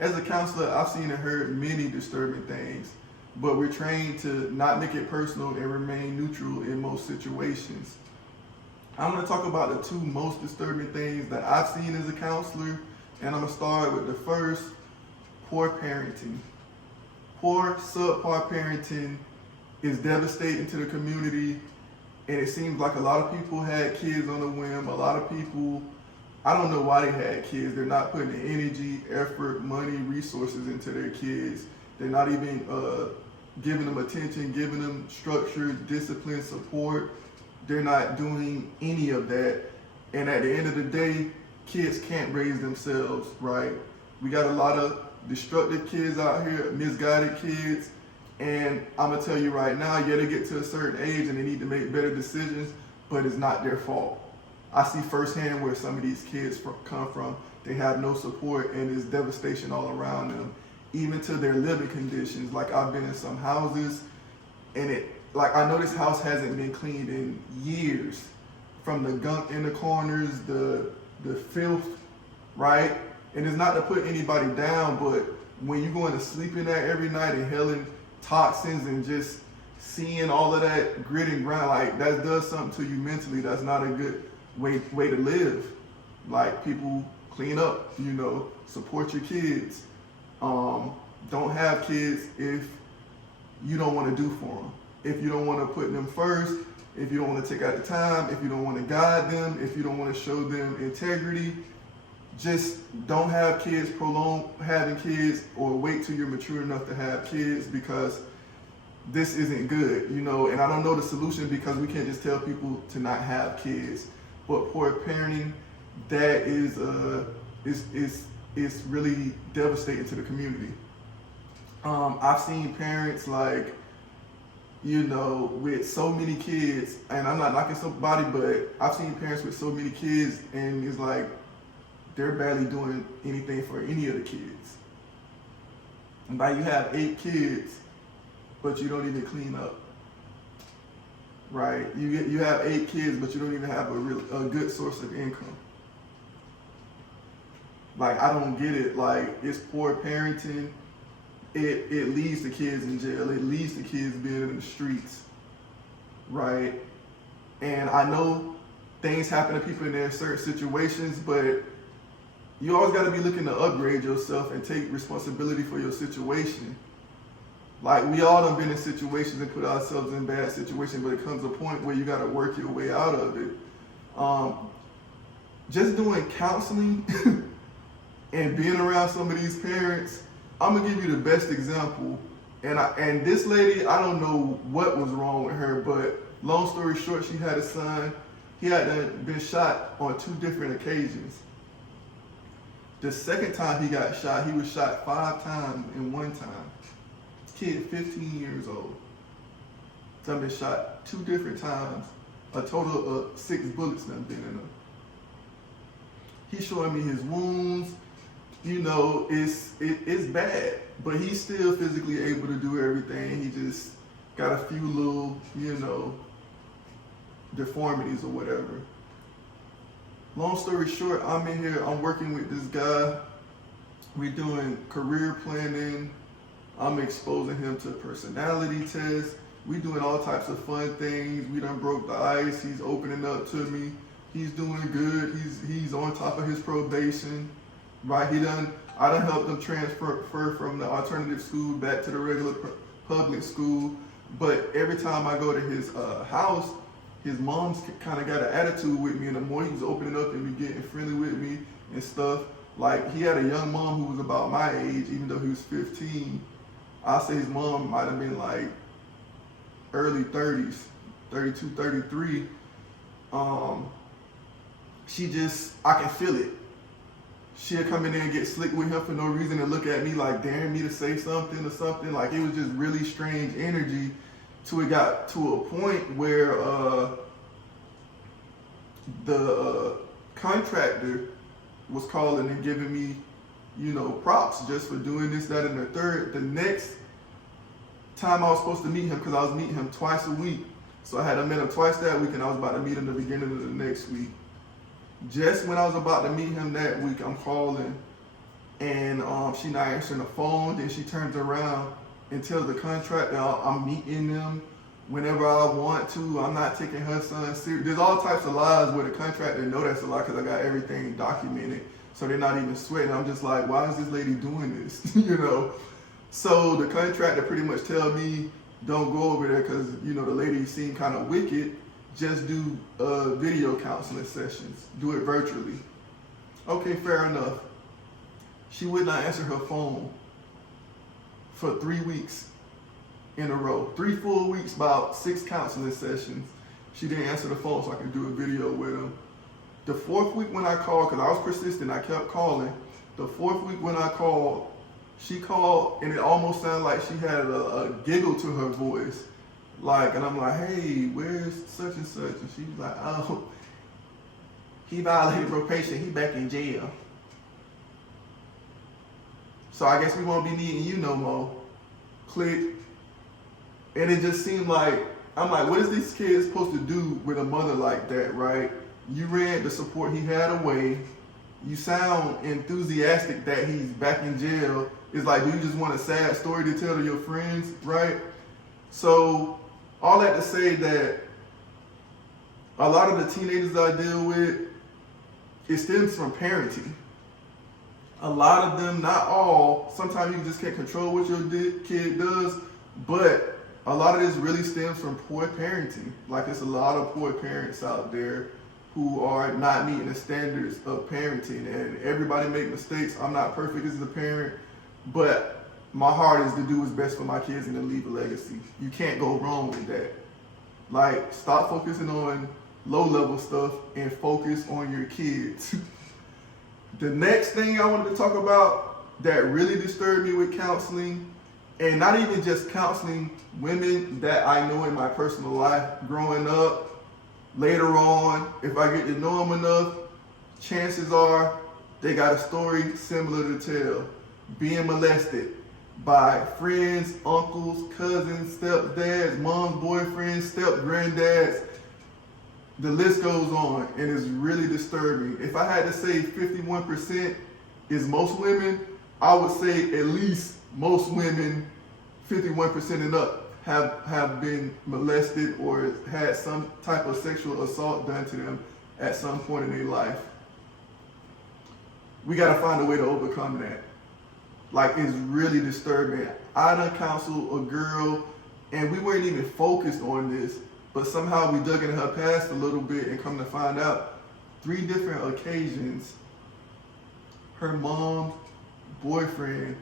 As a counselor, I've seen and heard many disturbing things, but we're trained to not make it personal and remain neutral in most situations. I'm going to talk about the two most disturbing things that I've seen as a counselor, and I'm going to start with the first: poor parenting. Poor, subpar parenting is devastating to the community, and it seems like a lot of people had kids on a whim. A lot of people, I don't know why they had kids. They're not putting the energy, effort, money, resources into their kids. They're not even giving them attention, giving them structure, discipline, support. They're not doing any of that. And at the end of the day, kids can't raise themselves, right? We got a lot of destructive kids out here, misguided kids. And I'm going to tell you right now, yeah, they get to a certain age and they need to make better decisions, but it's not their fault. I see firsthand where some of these kids come from. They have no support, and there's devastation all around them, even to their living conditions. Like, I've been in some houses, and I know this house hasn't been cleaned in years. From the gunk in the corners, the filth, right? And it's not to put anybody down, but when you're going to sleep in there every night, inhaling toxins and just seeing all of that grit and grind, like, that does something to you mentally. That's not a good way to live. Like, people clean up, support your kids. Don't have kids if you don't want to do for them. If you don't want to put them first, if you don't want to take out the time, if you don't want to guide them, if you don't want to show them integrity, just don't have kids, prolong having kids, or wait till you're mature enough to have kids, because this isn't good, And I don't know the solution, because we can't just tell people to not have kids. But poor parenting, that is really devastating to the community. I've seen parents with so many kids, and I'm not knocking somebody, but I've seen parents with so many kids, and it's like they're barely doing anything for any of the kids. And you have 8 kids, but you don't even clean up. Right? You have 8 kids, but you don't even have a good source of income. Like, I don't get it. Like, it's poor parenting. It leaves the kids in jail. It leaves the kids being in the streets. Right? And I know things happen to people in their certain situations, but you always got to be looking to upgrade yourself and take responsibility for your situation. Like, we all done been in situations and put ourselves in bad situations, but it comes a point where you got to work your way out of it. Just doing counseling and being around some of these parents, I'm gonna give you the best example. And this lady, I don't know what was wrong with her, but long story short, she had a son. He had been shot on 2 different occasions. The second time he got shot, he was shot 5 times in one time. Kid, 15 years old. Done been shot 2 different times. A total of 6 bullets done been in him. He's showing me his wounds. It's bad, but he's still physically able to do everything. He just got a few little, deformities or whatever. Long story short, I'm in here, I'm working with this guy. We're doing career planning. I'm exposing him to personality tests. We doing all types of fun things. We done broke the ice. He's opening up to me. He's doing good. He's on top of his probation. Right? I done helped him transfer from the alternative school back to the regular public school. But every time I go to his house, his mom's kind of got an attitude with me, and the more he's opening up and be getting friendly with me and stuff. Like, he had a young mom who was about my age, even though he was 15. I'll say his mom might have been like early 30s, 32, 33. I can feel it. She'll come in there and get slick with him for no reason and look at me like daring me to say something or something. Like, it was just really strange energy till it got to a point where the contractor was calling and giving me, props just for doing this, that, and the third. The next time I was supposed to meet him, because I was meeting him twice a week. So I had to meet him twice that week, and I was about to meet him the beginning of the next week. Just when I was about to meet him that week, I'm calling and she not answering the phone. Then she turns around and tells the contractor I'm meeting them whenever I want to. I'm not taking her son serious. There's all types of lies where the contractor know that's a lie because I got everything documented. So they're not even sweating. I'm just like, why is this lady doing this? you know? So the contractor pretty much tell me, don't go over there because, you know, the lady seemed kind of wicked. Just do video counseling sessions. Do it virtually. Okay, fair enough. She would not answer her phone for 3 weeks in a row. 3 full weeks, about 6 counseling sessions. She didn't answer the phone so I could do a video with them. The 4th week when I called, because I was persistent, I kept calling. The 4th week when I called, she called and it almost sounded like she had a giggle to her voice. Like, and I'm like, hey, where's such and such? And she's like, oh, he violated probation, he back in jail. So I guess we won't be needing you no more. Click. And it just seemed like, I'm like, what is this kid supposed to do with a mother like that, right? You ran the support he had away. You sound enthusiastic that he's back in jail. It's like, do you just want a sad story to tell to your friends, right? So all that to say that a lot of the teenagers I deal with, it stems from parenting. A lot of them, not all, sometimes you just can't control what your kid does, but a lot of this really stems from poor parenting. Like, it's a lot of poor parents out there who are not meeting the standards of parenting, and everybody make mistakes. I'm not perfect as a parent, but my heart is to do what's best for my kids and to leave a legacy. You can't go wrong with that. Like, stop focusing on low-level stuff and focus on your kids. The next thing I wanted to talk about that really disturbed me with counseling, and not even just counseling, women that I know in my personal life growing up, later on, if I get to know them enough, chances are they got a story similar to tell. Being molested by friends, uncles, cousins, stepdads, moms, boyfriends, step-granddads. The list goes on, and it's really disturbing. If I had to say 51% is most women, I would say at least most women, 51% and up, have been molested or had some type of sexual assault done to them at some point in their life. We got to find a way to overcome that. Like, it's really disturbing. I done counseled a girl, and we weren't even focused on this, but somehow we dug into her past a little bit and come to find out 3 different occasions her mom's boyfriend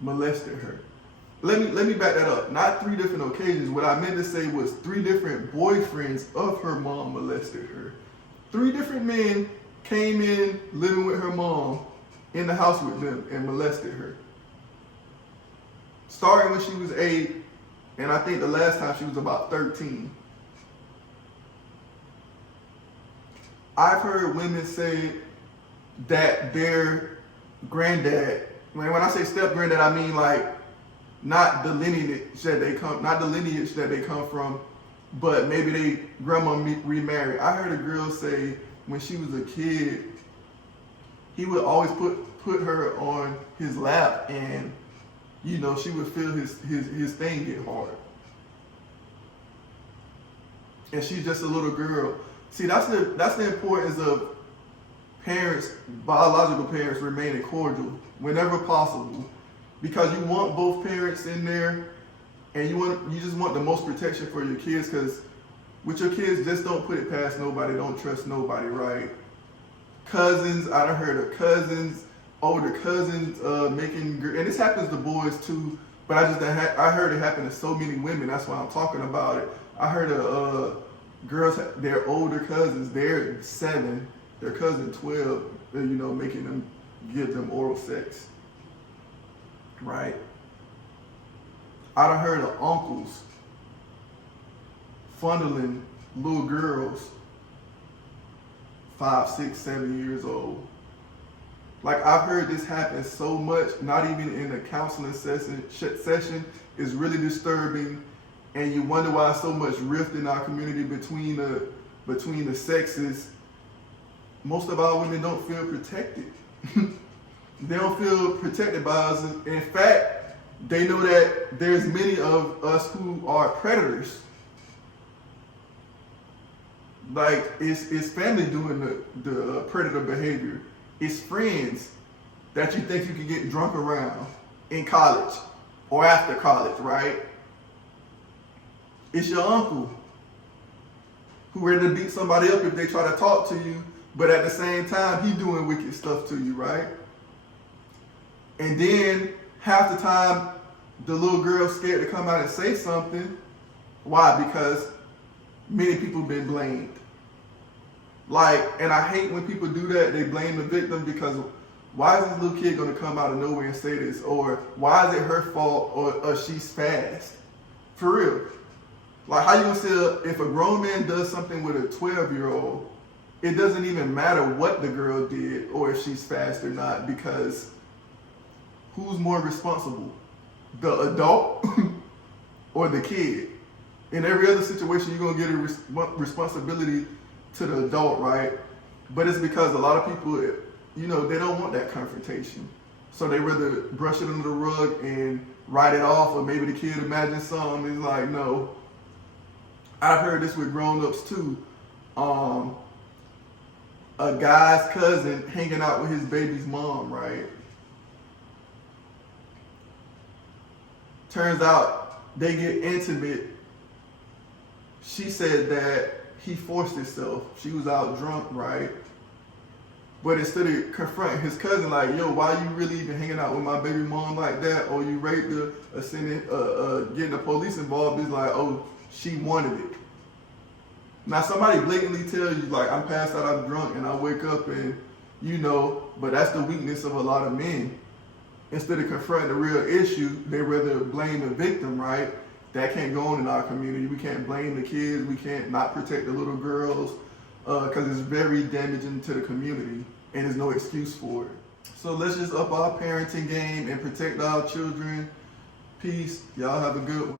molested her. Let me back that up. Not 3 different occasions. What I meant to say was 3 different boyfriends of her mom molested her. 3 different men came in living with her mom in the house with them and molested her. Starting when she was 8, and I think the last time she was about 13. I've heard women say that their granddad, when I say step granddad, I mean like not the lineage that they come from, but maybe they grandma remarried. I heard a girl say when she was a kid, he would always put her on his lap, and you know, she would feel his thing get hard. And she's just a little girl. See, that's the importance of parents, biological parents, remaining cordial whenever possible. Because you want both parents in there, and you just want the most protection for your kids, because with your kids, just don't put it past nobody, don't trust nobody, right? Cousins, I done heard of cousins, older cousins making, and this happens to boys too, but I heard it happen to so many women, that's why I'm talking about it. I heard of girls, their older cousins, they're 7, their cousin 12, you know, making them give them oral sex, right? I done heard of uncles fondling little girls 5, 6, 7 years old. Like, I've heard this happen so much, not even in a counseling session. It's really disturbing, and you wonder why so much rift in our community between the sexes. Most of our women don't feel protected. They don't feel protected by us. In fact, they know that there's many of us who are predators. Like, it's family doing the predator behavior. It's friends that you think you can get drunk around in college or after college, right? It's your uncle who ready to beat somebody up if they try to talk to you, but at the same time, he doing wicked stuff to you, right? And then half the time, the little girl's scared to come out and say something. Why? Because many people been blamed. Like, and I hate when people do that. They blame the victim because why is this little kid gonna come out of nowhere and say this? Or why is it her fault? Or she's fast? For real. Like, how you gonna say if a grown man does something with a 12-year-old, it doesn't even matter what the girl did or if she's fast or not, because who's more responsible? The adult or the kid? In every other situation, you're gonna get a responsibility to the adult, right? But it's because a lot of people, you know, they don't want that confrontation. So they rather brush it under the rug and write it off, or maybe the kid imagines something. It's like, no. I've heard this with grown-ups too. A guy's cousin hanging out with his baby's mom, right? Turns out they get intimate. She said that he forced himself. She was out drunk, right? But instead of confronting his cousin, like, yo, why you really even hanging out with my baby mom like that? Or you raped her, getting the police involved, is like, oh, she wanted it. Now somebody blatantly tell you, like, I'm passed out, I'm drunk, and I wake up and, you know, but that's the weakness of a lot of men. Instead of confronting the real issue, they rather blame the victim, right? That can't go on in our community. We can't blame the kids. We can't not protect the little girls because it's very damaging to the community and there's no excuse for it. So let's just up our parenting game and protect our children. Peace. Y'all have a good one.